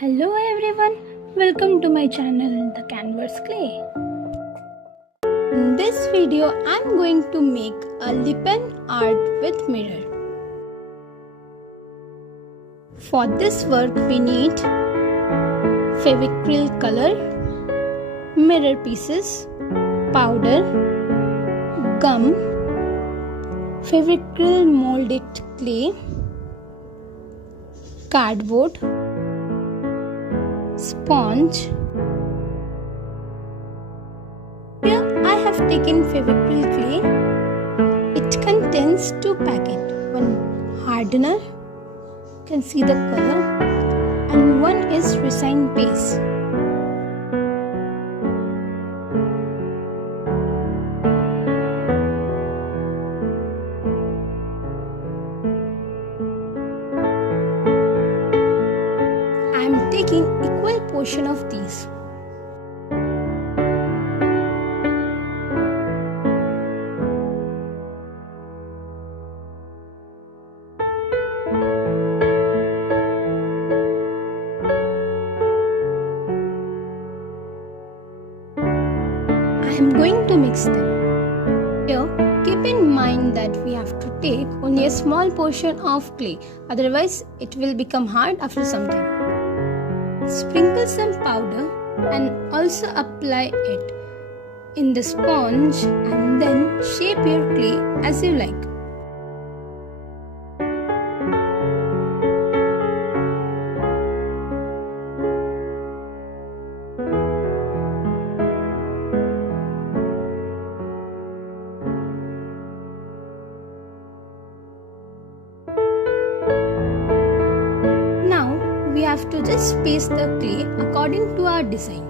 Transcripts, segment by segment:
Hello everyone, welcome to my channel The Canvas Clay. In this video I am going to make a Lippan art with mirror. For this work we need Fevicryl color, mirror pieces, powder, gum, Fevicryl molded clay, cardboard, sponge. Here I have taken Fevicryl clay. It contains two packets, one hardener, you can see the color, and one is resin base. I am taking equal portion of these. I am going to mix them. Here, keep in mind that we have to take only a small portion of clay, otherwise it will become hard after some time. Sprinkle some powder and also apply it in the sponge and then shape your clay as you like. We have to just paste the clay according to our design.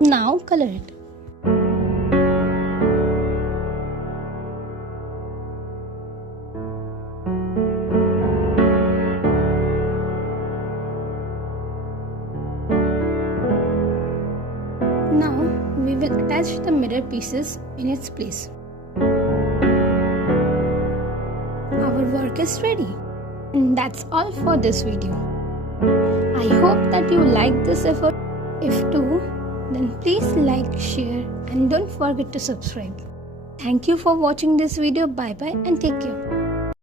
Now color it. Now we will attach the mirror pieces in its place. Our work is ready. And that's all for this video. I hope that you like this effort. If too, then please like, share and don't forget to subscribe. Thank you for watching this video. Bye bye and take care.